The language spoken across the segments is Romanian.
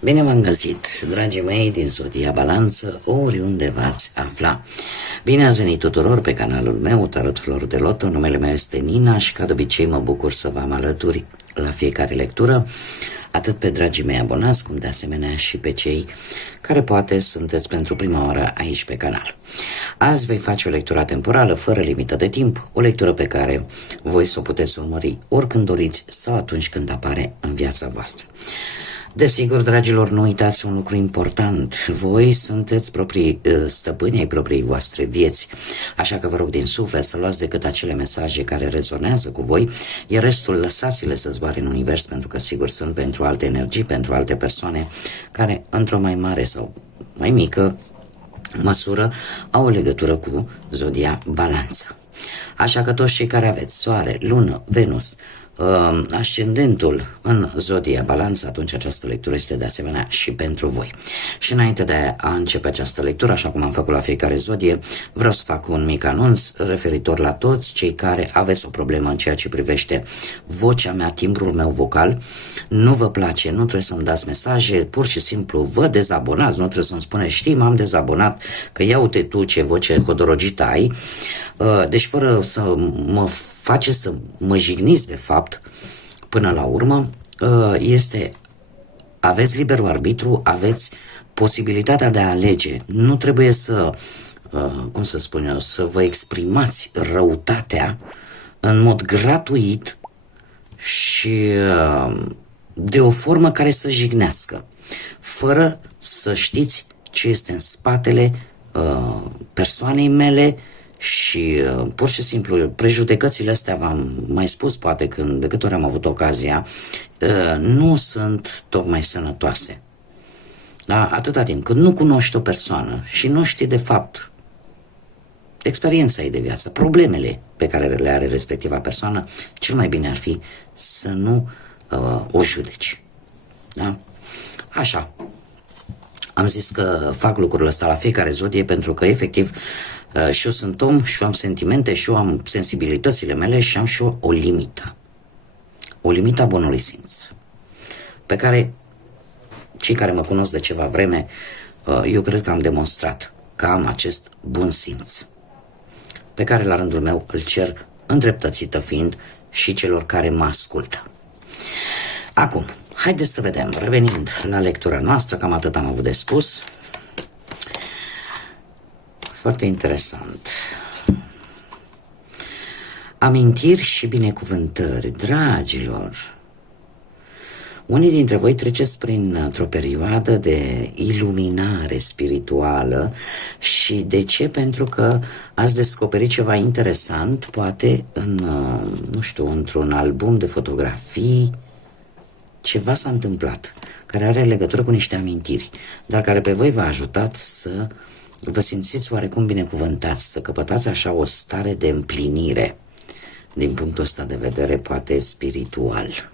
Bine v-am găsit, dragii mei din Zodia Balanță, oriunde v-ați afla. Bine ați venit tuturor pe canalul meu, Tarot Flor de Loto. Numele meu este Nina și ca de obicei mă bucur să vă am alături la fiecare lectură, atât pe dragii mei abonați, cum de asemenea și pe cei care poate sunteți pentru prima oară aici pe canal. Azi voi face o lectură temporală, fără limită de timp, o lectură pe care voi să o puteți urmări oricând doriți sau atunci când apare în viața voastră. Desigur, dragilor, nu uitați un lucru important. Voi sunteți stăpâni ai propriei voastre vieți, așa că vă rog din suflet să luați decât acele mesaje care rezonează cu voi, iar restul lăsați-le să zboare în univers, pentru că sigur sunt pentru alte energii, pentru alte persoane care într-o mai mare sau mai mică măsură au o legătură cu Zodia Balanță. Așa că toți cei care aveți Soare, Lună, Venus, ascendentul în Zodia Balanță, atunci această lectură este de asemenea și pentru voi. Și înainte de a începe această lectură, așa cum am făcut la fiecare zodie, vreau să fac un mic anunț referitor la toți cei care aveți o problemă în ceea ce privește vocea mea, timbrul meu vocal. Nu vă place, nu trebuie să-mi dați mesaje, pur și simplu vă dezabonați, nu trebuie să-mi spuneți: știi, m-am dezabonat, că ia uite tu ce voce hodorogită ai. Deci fără să mă faceți să mă jigniți, de fapt, până la urmă, aveți liberul arbitru, aveți posibilitatea de a alege. Nu trebuie să, să vă exprimați răutatea în mod gratuit și de o formă care să jignească, fără să știți ce este în spatele persoanei mele. Și pur și simplu prejudecățile astea, v-am mai spus poate de câte ori am avut ocazia, nu sunt tocmai sănătoase. Da? Atâta timp cât nu cunoști o persoană și nu știi de fapt experiența ei de viață, problemele pe care le are respectiva persoană, cel mai bine ar fi să nu o judeci. Da? Așa. Am zis că fac lucrurile astea la fiecare zodie pentru că, efectiv, și eu sunt om și eu am sentimente și eu am sensibilitățile mele și am și eu o limită. O limită a bunului simț, pe care cei care mă cunosc de ceva vreme, eu cred că am demonstrat că am acest bun simț, pe care la rândul meu îl cer îndreptățită fiind și celor care mă ascultă. Acum, haideți să vedem, revenind la lectura noastră, cam atât am avut de spus. Foarte interesant. Amintiri și binecuvântări, dragilor. Unii dintre voi treceți printr-o perioadă de iluminare spirituală și de ce? Pentru că ați descoperit ceva interesant, poate într-un album de fotografii. Ceva s-a întâmplat care are legătură cu niște amintiri, dar care pe voi v-a ajutat să vă simțiți oarecum binecuvântați, să căpătați așa o stare de împlinire din punctul ăsta de vedere, poate spiritual.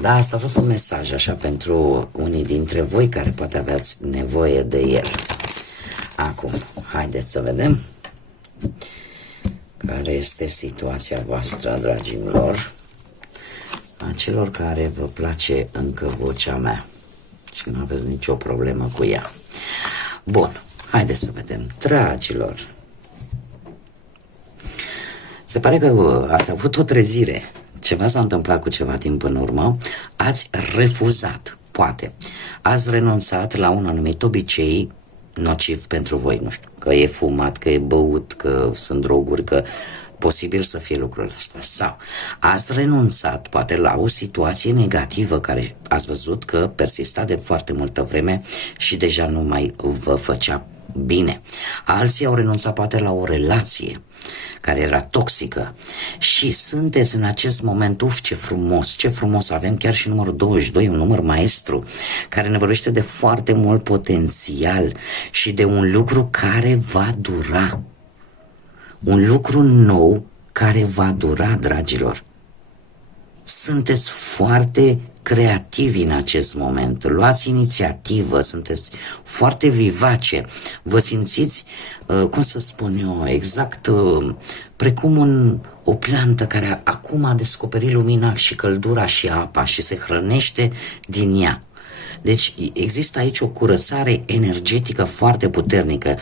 Da, asta a fost un mesaj așa pentru unii dintre voi care poate aveați nevoie de el. Acum, haideți să vedem care este situația voastră, dragilor, a celor care vă place încă vocea mea și nu aveți nicio problemă cu ea. Bun, haideți să vedem, dragilor. Se pare că ați avut o trezire, ceva s-a întâmplat cu ceva timp în urmă, ați refuzat, poate, ați renunțat la un anumit obicei nociv pentru voi, nu știu, că e fumat, că e băut, că sunt droguri, că posibil să fie lucrurile astea. Sau ați renunțat poate la o situație negativă care ați văzut că persista de foarte multă vreme și deja nu mai vă făcea bine. Alții au renunțat poate la o relație care era toxică și sunteți în acest moment, ce frumos, avem chiar și numărul 22, un număr maestru, care ne vorbește de foarte mult potențial și de un lucru care va dura. Un lucru nou care va dura, dragilor. Sunteți foarte creativi în acest moment, luați inițiativă, sunteți foarte vivace, vă simțiți, exact precum o plantă care acum a descoperit lumina și căldura și apa și se hrănește din ea. Deci există aici o curățare energetică foarte puternică.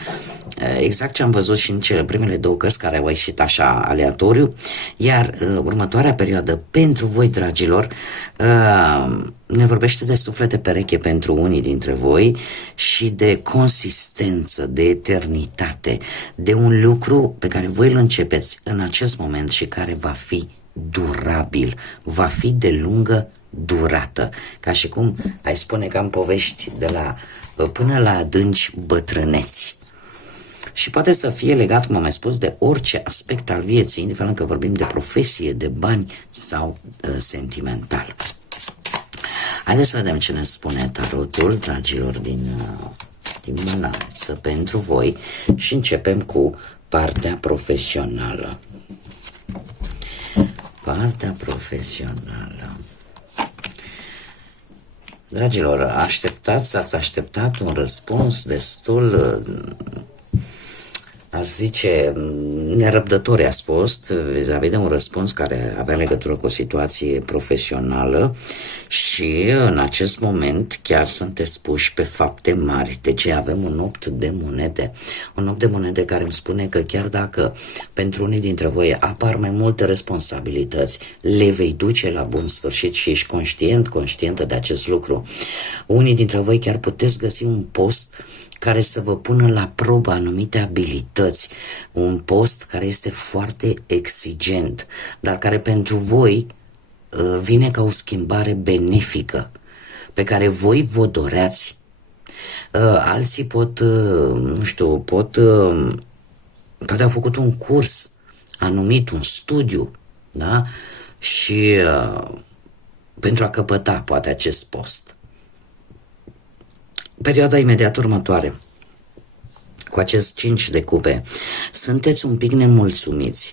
Exact ce am văzut și în cele primele două cărți care au ieșit așa aleatoriu, iar următoarea perioadă pentru voi, dragilor, ne vorbește de suflete pereche pentru unii dintre voi și de consistență, de eternitate, de un lucru pe care voi îl începeți în acest moment și care va fi durabil, va fi de lungă durată, ca și cum ai spune că am povești de la până la adânci bătrâneți. Și poate să fie legat, cum am mai spus, de orice aspect al vieții, indiferent că vorbim de profesie, de bani sau sentimental. Haideți să vedem ce ne spune tarotul, dragilor, din balanță pentru voi și începem cu partea profesională. Partea profesională. Dragilor, ați așteptat un răspuns destul, aș zice, nerăbdători ați fost vis-a-vis de un răspuns care avea legătură cu o situație profesională și în acest moment chiar sunteți puși pe fapte mari. De ce avem un 8 de monede? Un 8 de monede care îmi spune că chiar dacă pentru unii dintre voi apar mai multe responsabilități, le vei duce la bun sfârșit și ești conștientă de acest lucru. Unii dintre voi chiar puteți găsi un post care să vă pună la probă anumite abilități, un post care este foarte exigent, dar care pentru voi vine ca o schimbare benefică, pe care voi vă doreați. Alții poate au făcut un curs anumit, un studiu, da? Și pentru a căpăta poate acest post. Perioada imediat următoare, cu acest 5 de cupe, sunteți un pic nemulțumiți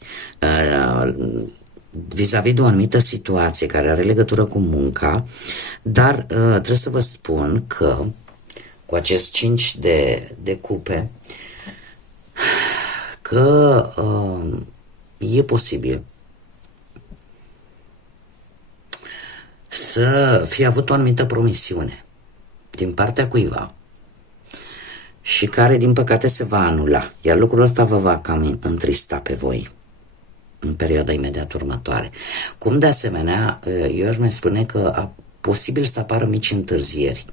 vis-a-vis de o anumită situație care are legătură cu munca, dar trebuie să vă spun că cu acest 5 de cupe că e posibil să fie avut o anumită promisiune din partea cuiva și care din păcate se va anula, iar lucrul ăsta vă va cam întrista pe voi în perioada imediat următoare. Cum de asemenea, eu aș mai spune că posibil să apară mici întârzieri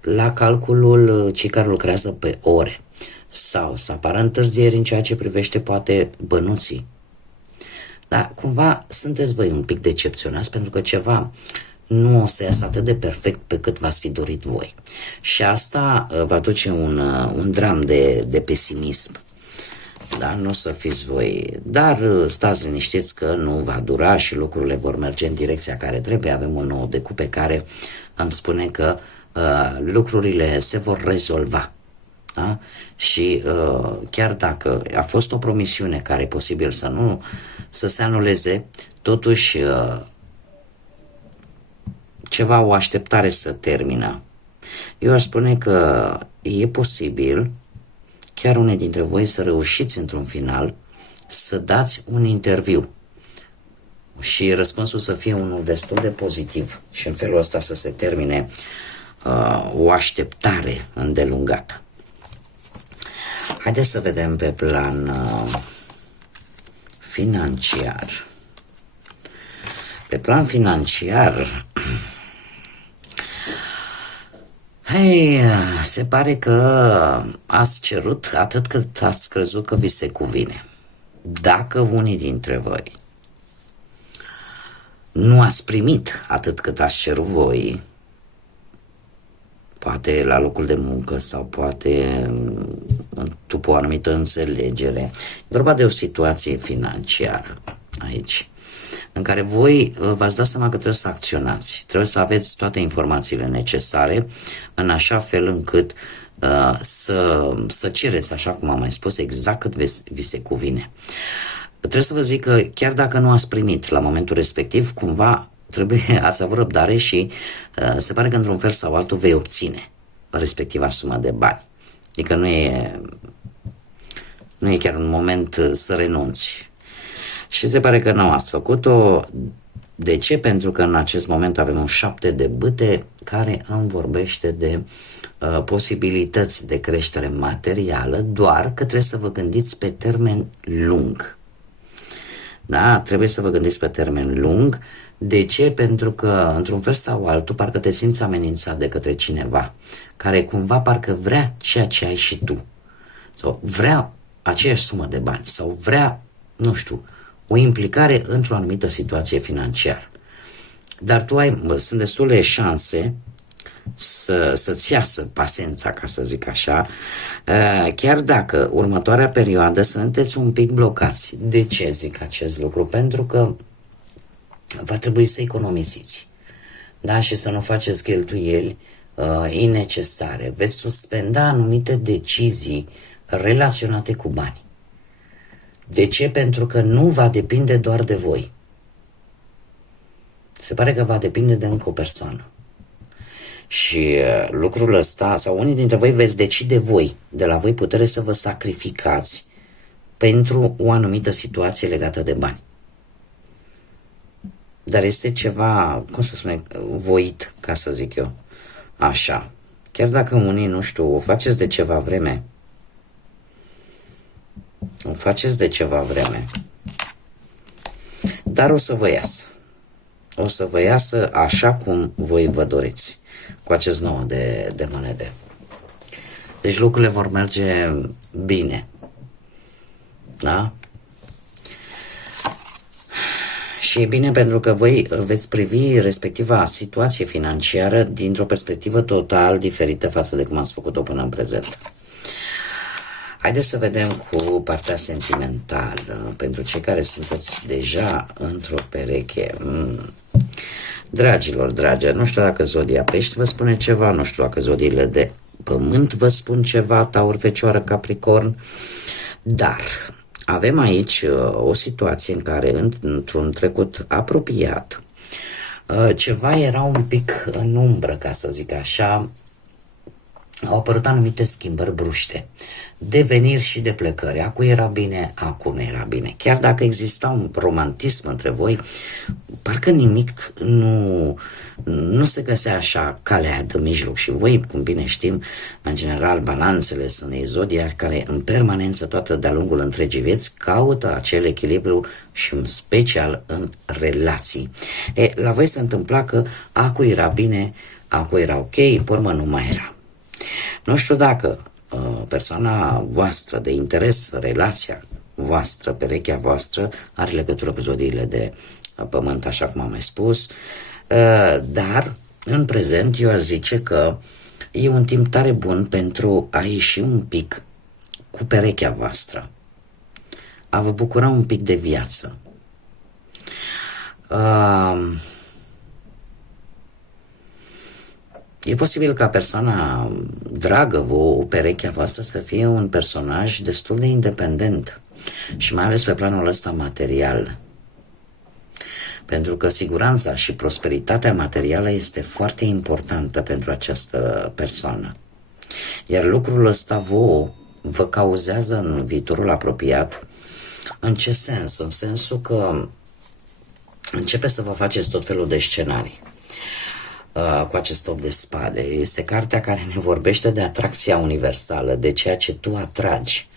la calculul cei care lucrează pe ore sau să apară întârzieri în ceea ce privește poate bănuții. Dar cumva sunteți voi un pic decepționați pentru că ceva nu o să iasă atât de perfect pe cât v-ați fi dorit voi. Și asta va duce un dram de pesimism. Da, nu o să fiți voi. Dar stați liniștiți că nu va dura și lucrurile vor merge în direcția care trebuie. Avem un nou de cupe care îmi spune că lucrurile se vor rezolva. Da? Și chiar dacă a fost o promisiune care e posibil să se anuleze, totuși ceva, o așteptare să termină. Eu aș spune că e posibil chiar unii dintre voi să reușiți într-un final să dați un interviu și răspunsul să fie unul destul de pozitiv și în felul ăsta să se termine o așteptare îndelungată. Haideți să vedem pe plan financiar. Pe plan financiar, se pare că ați cerut atât cât ați crezut că vi se cuvine. Dacă unii dintre voi nu ați primit atât cât ați cerut voi, poate la locul de muncă sau poate după o anumită înțelegere, e vorba de o situație financiară aici, în care voi v-ați dat seama că trebuie să acționați, trebuie să aveți toate informațiile necesare în așa fel încât să cereți, așa cum am mai spus, exact cât vi se cuvine. Trebuie să vă zic că chiar dacă nu ați primit la momentul respectiv, cumva ați avut răbdare și se pare că într-un fel sau altul vei obține respectiva sumă de bani. Adică nu e chiar un moment să renunți. Și se pare că nu ați făcut-o, De ce? Pentru că în acest moment avem un 7 de bâte care îmi vorbește de posibilități de creștere materială, doar că trebuie să vă gândiți pe termen lung. Da? Trebuie să vă gândiți pe termen lung. De ce? Pentru că, într-un fel sau altul, parcă te simți amenințat de către cineva care cumva parcă vrea ceea ce ai și tu. Sau vrea aceeași sumă de bani. Sau vrea, nu știu, o implicare într-o anumită situație financiară. Dar tu sunt destule șanse să-ți iasă pasența, ca să zic așa, chiar dacă următoarea perioadă sunteți un pic blocați. De ce zic acest lucru? Pentru că va trebui să economisiți, da? Și să nu faceți cheltuieli innecesare. Veți suspenda anumite decizii relaționate cu bani. De ce? Pentru că nu va depinde doar de voi. Se pare că va depinde de încă o persoană. Și lucrul ăsta, sau unii dintre voi veți decide voi, de la voi putere să vă sacrificați pentru o anumită situație legată de bani. Dar este ceva, cum să spun, voit, ca să zic eu, așa. Chiar dacă unii, nu știu, o faceți de ceva vreme, dar o să vă iasă. O să vă iasă așa cum voi vă doriți cu acest nou de monede. Deci lucrurile vor merge bine. Da? Și e bine pentru că voi veți privi respectiva situație financiară dintr-o perspectivă total diferită față de cum ați făcut-o până în prezent. Haideți să vedem cu partea sentimentală, pentru cei care sunteți deja într-o pereche. Dragilor, dragi, nu știu dacă zodia Pești vă spune ceva, nu știu dacă zodiile de Pământ vă spun ceva, Taur, Fecioară, Capricorn, dar avem aici o situație în care, într-un trecut apropiat, ceva era un pic în umbră, ca să zic așa. Au apărut anumite schimbări bruște, de veniri și de plecări. Acu era bine, acu nu era bine. Chiar dacă exista un romantism între voi, parcă nimic nu se găsea așa calea de mijloc. Și voi, cum bine știm, în general, balanțele sunt ei zodia care în permanență, toată de-a lungul întregii vieți, caută acel echilibru și în special în relații. La voi se întâmpla că acu era bine, acu era ok, pe urmă nu mai era. Nu știu dacă persoana voastră de interes, relația voastră, perechea voastră, are legătură cu zodiile de Pământ, așa cum am mai spus, dar în prezent eu aș zice că e un timp tare bun pentru a ieși un pic cu perechea voastră, a vă bucura un pic de viață. E posibil ca persoana dragă vouă, perechea voastră, să fie un personaj destul de independent și mai ales pe planul ăsta material. Pentru că siguranța și prosperitatea materială este foarte importantă pentru această persoană. Iar lucrul ăsta vouă vă cauzează în viitorul apropiat. În ce sens? În sensul că începe să vă faceți tot felul de scenarii. Cu acest 8 de spade. Este cartea care ne vorbește de atracția universală, de ceea ce tu atragi.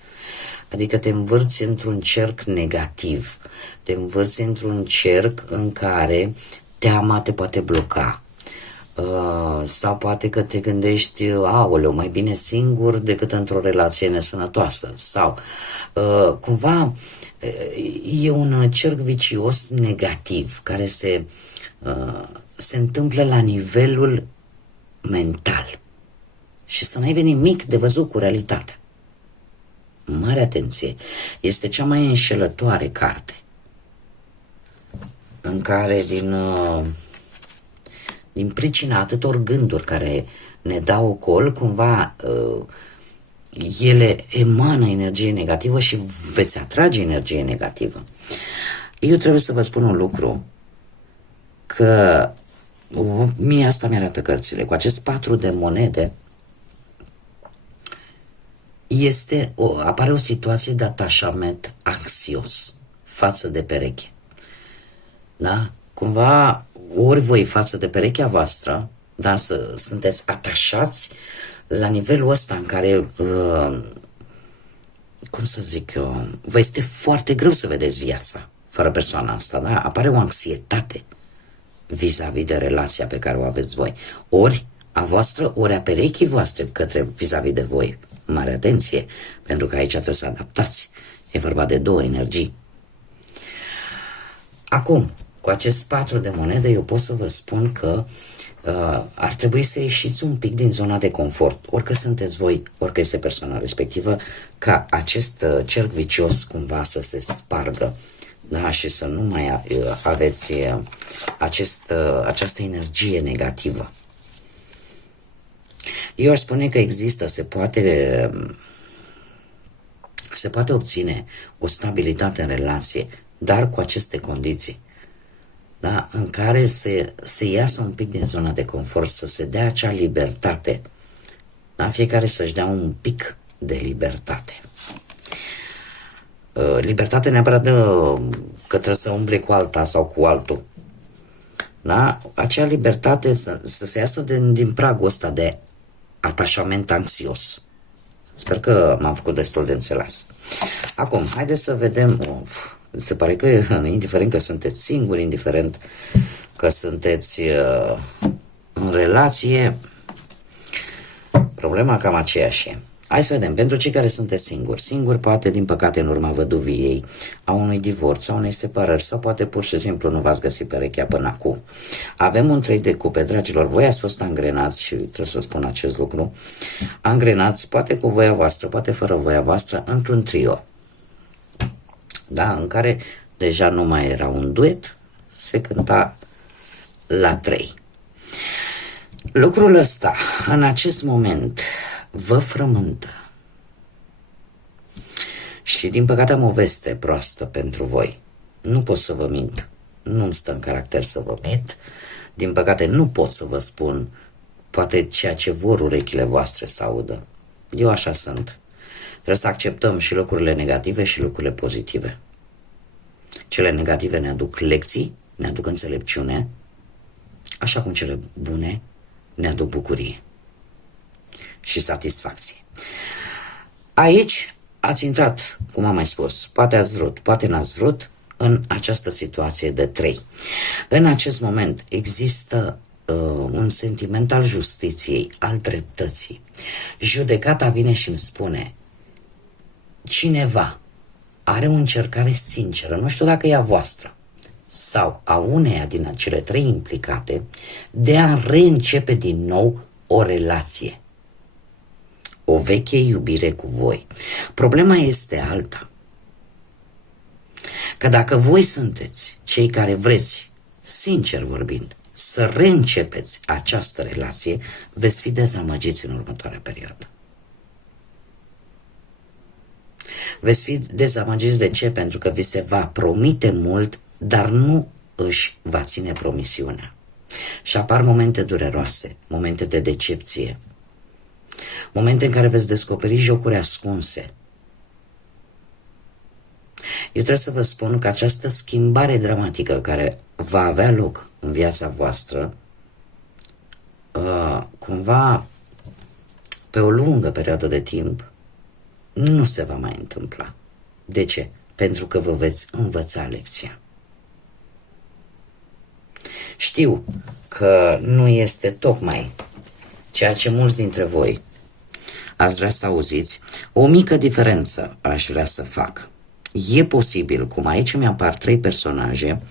Adică te învârți într-un cerc negativ, te învârți într-un cerc în care teama te poate bloca. Sau poate că te gândești, aoleu, mai bine singur decât într-o relație nesănătoasă. Sau cumva e un cerc vicios negativ care se întâmplă la nivelul mental. Și să n-ai venit nimic de văzut cu realitatea. Mare atenție! Este cea mai înșelătoare carte în care din pricina atâtor gânduri care ne dau ocol, cumva ele emană energie negativă și veți atrage energie negativă. Eu trebuie să vă spun un lucru, că mie asta mi-arată cărțile. Cu acest 4 de monede apare o situație de atașament anxios față de pereche. Da? cumva ori voi față de perechea voastră, da, sunteți atașați la nivelul ăsta în care, cum să zic eu, vă este foarte greu să vedeți viața fără persoana asta, da? Apare o anxietate vis-a-vis de relația pe care o aveți voi. Ori a voastră, ori a perechii voastre către vis-a-vis de voi. Mare atenție, pentru că aici trebuie să adaptați. E vorba de două energii. Acum, cu acest 4 de monede, eu pot să vă spun că ar trebui să ieșiți un pic din zona de confort, orică sunteți voi, orică este persoana respectivă, ca acest cerc vicios cumva să se spargă, da? Și să nu mai aveți această energie negativă. Eu aș spune că există, se poate obține o stabilitate în relație, dar cu aceste condiții, da? În care se iasă un pic din zona de confort, să se dea acea libertate, da? Fiecare să-și dea un pic de libertate. Libertate neapărat că trebuie să umble cu alta sau cu altul, da? Acea libertate să se iasă din pragul ăsta de atașament anxios. Sper că m-am făcut destul de înțeles. Acum, haideți să vedem. Se pare că, indiferent că sunteți singuri, indiferent că sunteți în relație, problema cam aceeași e. Hai să vedem, pentru cei care sunteți singuri, poate din păcate în urma văduviei, a unui divorț, a unei separări, sau poate pur și simplu nu v-ați găsit perechea până acum. Avem un 3 de cupe, dragilor, voi ați fost angrenați și trebuie să spun acest lucru, angrenați, poate cu voia voastră, poate fără voia voastră, într-un trio, da, în care deja nu mai era un duet, se cânta la 3. Lucrul ăsta, în acest moment, vă frământă. Și din păcate am o veste proastă pentru voi. Nu pot să vă mint. Nu-mi stă în caracter să vă mint. Din păcate nu pot să vă spun poate ceea ce vor urechile voastre să audă. Eu așa sunt. Trebuie să acceptăm și lucrurile negative și lucrurile pozitive. Cele negative ne aduc lecții, ne aduc înțelepciune, așa cum cele bune ne aduc bucurie și satisfacție. Aici ați intrat, cum am mai spus, poate ați vrut, poate n-ați vrut, în această situație de 3. În acest moment există un sentiment al justiției, al dreptății. Judecata vine și îmi spune: cineva are o încercare sinceră, nu știu dacă e a voastră sau a uneia din cele 3 implicate, de a reîncepe din nou o relație, o veche iubire cu voi. Problema este alta, că dacă voi sunteți cei care vreți, sincer vorbind, să reîncepeți această relație, veți fi dezamăgiți în următoarea perioadă. Veți fi dezamăgiți de ce? Pentru că vi se va promite mult, dar nu își va ține promisiunea. Și apar momente dureroase, momente de decepție, momente în care veți descoperi jocuri ascunse. Eu trebuie să vă spun că această schimbare dramatică care va avea loc în viața voastră, cumva, pe o lungă perioadă de timp, nu se va mai întâmpla. De ce? Pentru că vă veți învăța lecția. Știu că nu este tocmai ceea ce mulți dintre voi ați vrea să auziți. O mică diferență aș vrea să fac. E posibil, cum aici mi apar 3 personaje,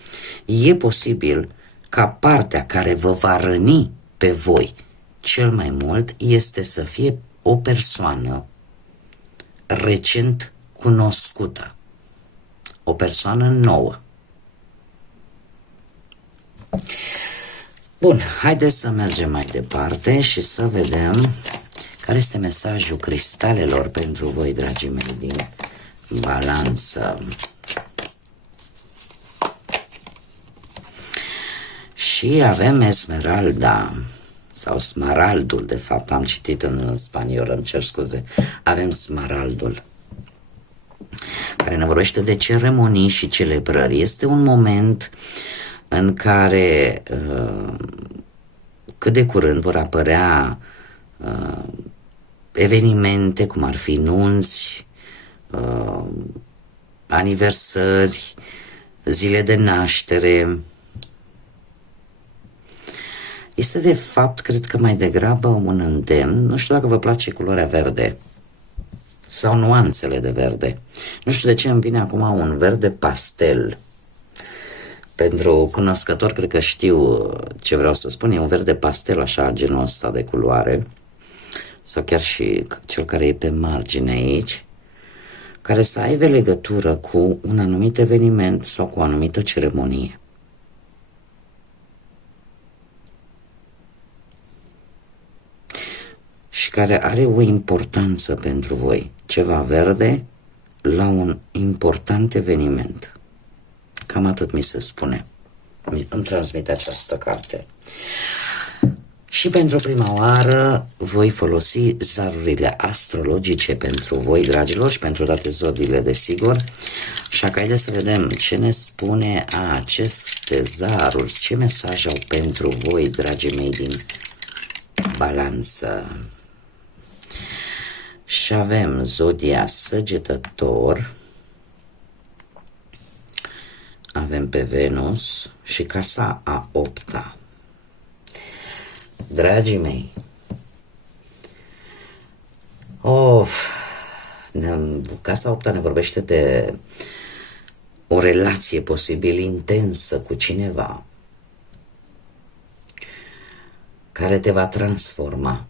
e posibil ca partea care vă va răni pe voi cel mai mult este să fie o persoană recent cunoscută, o persoană nouă. Bun, haideți să mergem mai departe și să vedem care este mesajul cristalelor pentru voi, dragii mei, din Balanță. Și avem Esmeralda, sau Smaraldul, de fapt, am citit în spaniolă, îmi cer scuze. Avem Smaraldul, care ne vorbește de ceremonii și celebrări. Este un moment în care cât de curând vor apărea evenimente cum ar fi nunți, aniversări, zile de naștere. Este de fapt, cred că mai degrabă un îndemn. Nu știu dacă vă place culoarea verde sau nuanțele de verde. Nu știu de ce îmi vine acum un verde pastel. Pentru cunoscători, cred că știu ce vreau să spun. E un verde pastel, așa, genul ăsta de culoare. Sau chiar și cel care e pe margine aici, care să aibă legătură cu un anumit eveniment sau cu o anumită ceremonie. Și care are o importanță pentru voi. Ceva verde la un important eveniment. Cam atât mi se spune. Îmi transmite această carte. Și pentru prima oară voi folosi zarurile astrologice pentru voi, dragilor, și pentru toate zodiile, desigur. Așa că haideți să vedem ce ne spune aceste zaruri, ce mesaj au pentru voi, dragii mei din Balanță. Și avem zodia Săgetător, avem pe Venus și casa a 8-a. Dragii mei, casa 8-a ne vorbește de o relație posibil intensă cu cineva care te va transforma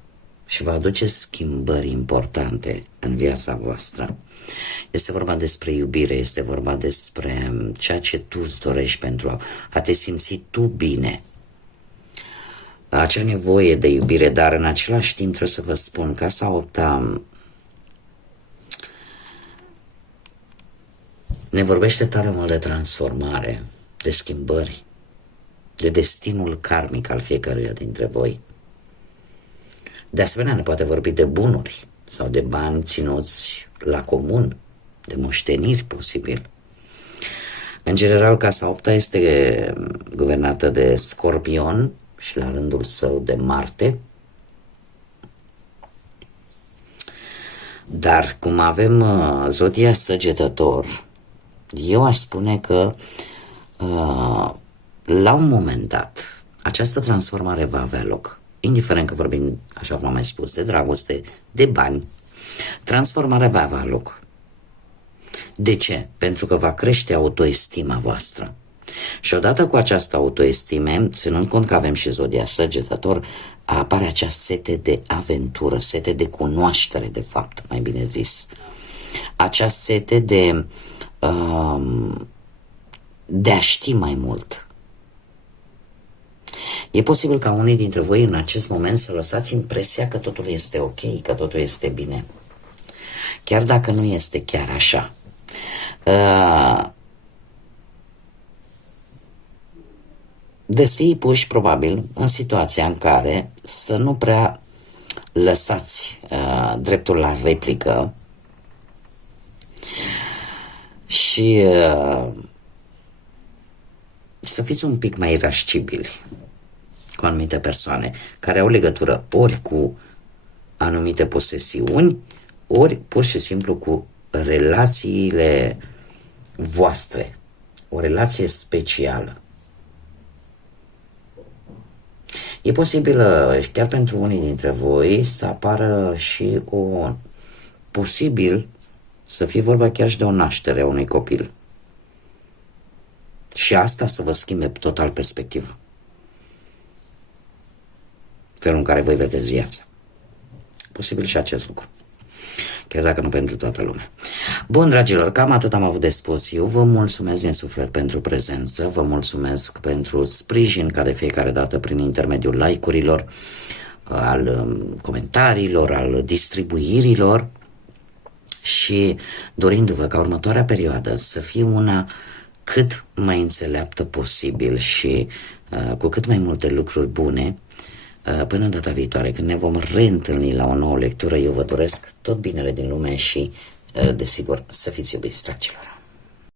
și va aduce schimbări importante în viața voastră. Este vorba despre iubire, este vorba despre ceea ce tu îți dorești pentru a te simți tu bine. Acea nevoie de iubire, dar în același timp trebuie să vă spun, casa 8-a ne vorbește tare mult de transformare, de schimbări, de destinul karmic al fiecăruia dintre voi. De asemenea, ne poate vorbi de bunuri sau de bani ținuți la comun, de moșteniri posibil. În general, casa 8-a este guvernată de Scorpion și la rândul său de Marte. Dar cum avem zodia Săgetător, eu aș spune că la un moment dat această transformare va avea loc. Indiferent că vorbim, așa cum am mai spus, de dragoste, de bani, transformarea va avea loc. De ce? Pentru că va crește autoestima voastră. Și odată cu această autoestime, ținând cont că avem și zodia Săgetător, apare acea sete de aventură, sete de cunoaștere, de fapt, mai bine zis. Acea sete de a ști mai mult. E posibil ca unii dintre voi în acest moment să lăsați impresia că totul este ok, că totul este bine. Chiar dacă nu este chiar așa. Veți fi puși probabil în situația în care să nu prea lăsați dreptul la replică și să fiți un pic mai irascibili cu anumite persoane care au legătură ori cu anumite posesiuni, ori pur și simplu cu relațiile voastre, o relație specială. E posibil, chiar pentru unii dintre voi, să apară și posibil să fie vorba chiar și de o naștere a unui copil. Și asta să vă schimbe total perspectiva. Felul în care voi vedeți viața. Posibil și acest lucru. Chiar dacă nu pentru toată lumea. Bun, dragilor, cam atât am avut de spus eu. Vă mulțumesc din suflet pentru prezență, vă mulțumesc pentru sprijin ca de fiecare dată prin intermediul like-urilor, al comentariilor, al distribuirilor și dorindu-vă ca următoarea perioadă să fie una cât mai înțeleaptă posibil și cu cât mai multe lucruri bune. Până data viitoare, când ne vom reîntâlni la o nouă lectură, eu vă doresc tot binele din lume și, desigur, să fiți iubiți, dragilor.